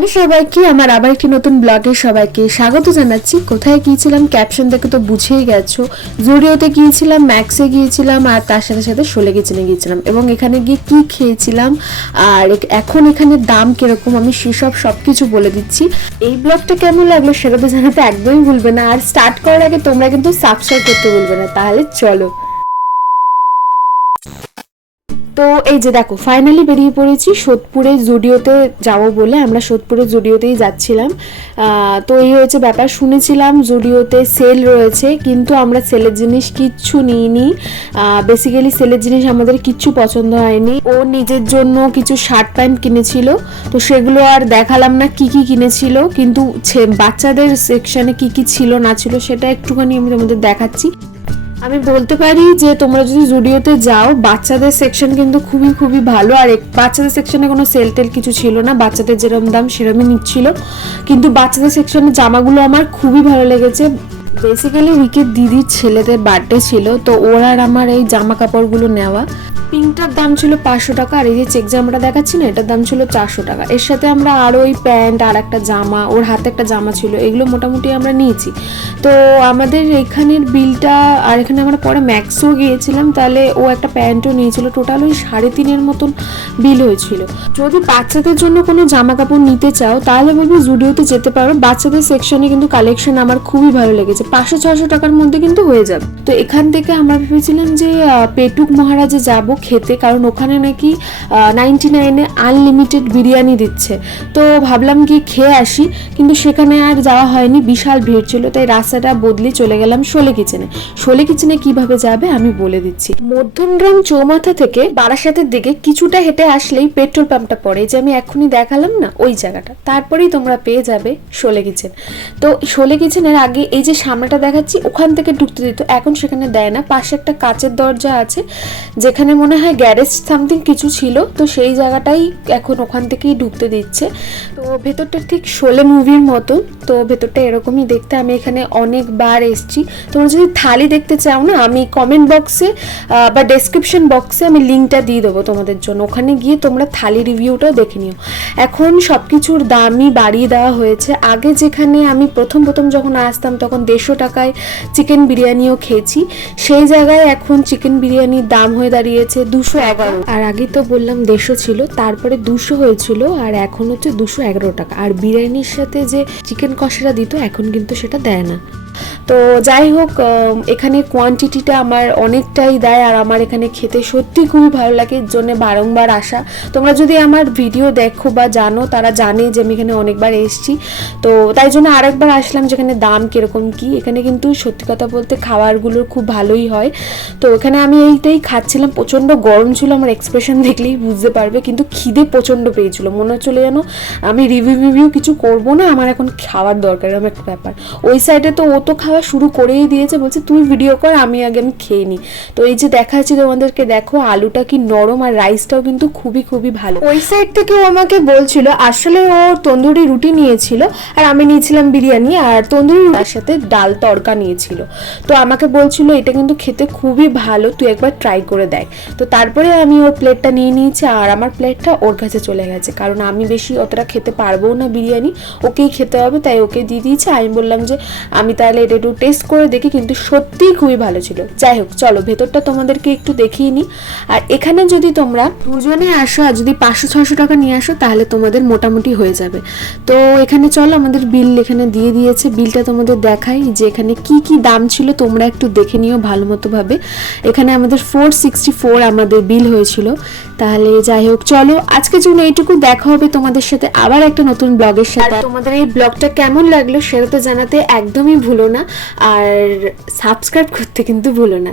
Hello সবাইকে, আমার আবার একটি নতুন ব্লগে সবাইকে স্বাগত জানাচ্ছি। কোথায় গিয়েছিলাম ক্যাপশন দেখে তো বুঝেই গেছো। জুডিওতে গিয়েছিলাম, ম্যাক্সে গিয়েছিলাম, আর তার সাথে সাথে শোলে কিচেনে গিয়েছিলাম। এবং এখানে গিয়ে কি খেয়েছিলাম আর এখন এখানে দাম কিরকম আমি সেসব সবকিছু বলে দিচ্ছি। এই ব্লগটা কেমন লাগলো সেটা তো জানাতে একদমই ভুলবে না। আর স্টার্ট করার আগে তোমরা কিন্তু সাবস্ক্রাইব করতে ভুলবে না। তাহলে চলো। তো এই যে দেখো, ফাইনালি বেরিয়ে পড়েছি সোদপুরে জুডিওতে যাব বলে। আমরা সোদপুরে জুডিওতেই যাচ্ছিলাম। তো এই হয়েছে ব্যাপার। শুনেছিলাম জুডিওতে সেল রয়েছে, কিন্তু আমরা সেলের জিনিস কিচ্ছু নিইনি। বেসিক্যালি সেলের জিনিস আমাদের কিচ্ছু পছন্দ হয়নি। ও নিজের জন্য কিছু শার্ট প্যান্ট কিনেছিল, তো সেগুলো আর দেখালাম না কি কি কিনেছিল, কিন্তু বাচ্চাদের সেকশনে কি কি ছিল না ছিল সেটা একটুখানি আমি তোমাদের দেখাচ্ছি। আমি বলতে পারি যে তোমরা যদি জুডিওতে যাও, বাচ্চাদের সেকশন কিন্তু খুবই খুবই ভালো। আর বাচ্চাদের সেকশনে কোনো সেল টেল কিছু ছিল না, বাচ্চাদের যেরকম দাম সেরকমই নিচ্ছিল। কিন্তু বাচ্চাদের সেকশনের জামাগুলো আমার খুবই ভালো লেগেছে। বেসিক্যালি রিকের দিদির ছেলেদের বার্থডে ছিল, তো ওর আর আমার এই জামা কাপড়গুলো নেওয়া। পিঙ্কটার দাম ছিল 500 টাকা, আর এই যে চেক জামাটা দেখাচ্ছি না, এটার দাম ছিল 400 টাকা। এর সাথে আমরা আরও ওই প্যান্ট আর একটা জামা, ওর হাতে একটা জামা ছিল, এগুলো মোটামুটি আমরা নিয়েছি। তো আমাদের এখানের বিলটা, আর এখানে আমরা পরে ম্যাক্সও গিয়েছিলাম, তাহলে ও একটা প্যান্টও নিয়েছিল, টোটাল ওই 3.5-এর মতন বিল হয়েছিল। যদি বাচ্চাদের জন্য কোনো জামা কাপড় নিতে চাও তাহলে বলবো জুডিওতে যেতে পারো। বাচ্চাদের সেকশনে কিন্তু কালেকশন আমার খুবই ভালো লেগেছে, 500-600 টাকার মধ্যে কিন্তু হয়ে যাবে। তো এখান থেকে আমরা ভেবেছিলাম যে পেটুক মহারাজে যাব খেতে, কারণ ওখানে নাকি 99-এ আনলিমিটেড বিরিয়ানি দিচ্ছে। তো ভাবলাম কি খেয়ে আসি, কিন্তু সেখানে আর যাওয়া হয়নি, বিশাল ভিড় ছিল। তাই রাস্তাটা বদলে চলে গেলাম শোলে কিচেনে। শোলে কিচেনে কিভাবে যাবে আমি বলে দিচ্ছি। মধ্যমগ্রাম চৌমাথা থেকে বারাসাতের দিকে কিছুটা হেঁটে আসলেই পেট্রোল পাম্পটা পড়ে, যে আমি এখনই দেখালাম না, ওই জায়গাটা। তারপরেই তোমরা পেয়ে যাবে শোলে কিচেন। তো শোলে কিচেনের আগে এই যে সামনেটা দেখাচ্ছি, ওখান থেকে ঢুকতে দিত, এখন সেখানে দেয় না। পাশে একটা কাচের দরজা আছে, যেখানে মনে হয় গ্যারেজ সামথিং কিছু ছিল, তো সেই জায়গাটাই এখন ওখান থেকেই ঢুকতে দিচ্ছে। তো ভেতরটা ঠিক শোলে মুভির মতো, তো ভেতরটা এরকমই দেখতে। আমি এখানে অনেকবার এসেছি। তোমরা যদি থালি দেখতে চাও না, আমি কমেন্ট বক্সে বা ডেসক্রিপশন বক্সে আমি লিঙ্কটা দিয়ে দেবো তোমাদের জন্য, ওখানে গিয়ে তোমরা থালি রিভিউটাও দেখে নিও। এখন সব কিছুর দামই বাড়িয়ে দেওয়া হয়েছে। আগে যেখানে আমি প্রথম যখন আসতাম তখন 150 টাকায় চিকেন বিরিয়ানিও খেয়েছি, সেই জায়গায় এখন চিকেন বিরিয়ানির দাম হয়ে দাঁড়িয়েছে 211। আর আগে তো বললাম 150 ছিল, তারপরে 200 হয়েছিল, আর এখন হচ্ছে 211 টাকা। আর বিরিয়ানির সাথে যে চিকেন কষাটা দিত, এখন কিন্তু সেটা দেয় না। তো যাই হোক, এখানে কোয়ান্টিটিটা আমার অনেকটাই দেয়, আর আমার এখানে খেতে সত্যি খুবই ভালো লাগে, এর জন্য বারংবার আসা। তোমরা যদি আমার ভিডিও দেখো বা জানো, তারা জানে যে আমি এখানে অনেকবার এসেছি। তো তাই জন্য আরেকবার আসলাম, যেখানে দাম কীরকম কী। এখানে কিন্তু সত্যি কথা বলতে খাবারগুলোর খুব ভালোই হয়। তো এখানে আমি এইটাই খাচ্ছিলাম, প্রচণ্ড গরম ছিল, আমার এক্সপ্রেশন দেখলেই বুঝতে পারবে, কিন্তু খিদে প্রচণ্ড পেয়েছিল। মনে হচ্ছিল যেন আমি রিভিউ কিছু করবো না, আমার এখন খাওয়ার দরকার, এরকম একটা ব্যাপার। ওই সাইডে তো ও তো খাওয়া শুরু করেই দিয়েছে, বলছে তুই ভিডিও কর, আমি খেয়ে নিই। তো এই যে দেখাচ্ছি তোমাদেরকে, দেখো আলুটা কি নরম, আর রাইসটাও কিন্তু খুবই খুবই ভালো। ওই সাইড থেকে ও আমাকে বলছিল, আসলে ও তন্দুরি রুটি নিয়েছিল আর আমি নিয়েছিলাম বিরিয়ানি, আর তন্দুরি রুটির সাথে ডাল তড়কা নিয়েছিল। তো আমাকে বলছিল এটা কিন্তু খেতে খুবই ভালো, তুই একবার ট্রাই করে দেখ। তো তারপরে আমি ওর প্লেটটা নিয়ে নিয়েছি, আর আমার প্লেটটা ওর কাছে চলে গেছে, কারণ আমি বেশি অতটা খেতে পারবো না বিরিয়ানি, ওকেই খেতে হবে, তাই ওকে দিয়ে দিয়েছে। আমি বললাম যে আমি তাহলে এটা একটু টেস্ট করে দেখি, কিন্তু সত্যিই খুবই ভালো ছিল। যাই হোক, চলো ভেতরটা তোমাদেরকে একটু দেখিয়ে নিই। আর এখানে যদি তোমরা দুজনে আসো, আর যদি 500-600 টাকা নিয়ে আসো, তাহলে তোমাদের মোটামুটি হয়ে যাবে। তো এখানে চলো, আমাদের বিল এখানে দিয়ে দিয়েছে। বিলটা তোমাদের দেখাই যে এখানে কি কি দাম ছিল, তোমরা একটু দেখে নিও ভালো মতো ভাবে। এখানে আমাদের 464 আমাদের বিল হয়েছিল। তাহলে যাই হোক, চলো আজকের জন্য এইটুকু। দেখা হবে তোমাদের সাথে আবার একটা নতুন ব্লগের সাথে। তোমাদের এই ব্লগটা কেমন লাগলো সেটা তো জানাতে একদমই ভুলো না, আর সাবস্ক্রাইব করতে কিন্তু ভুলো না।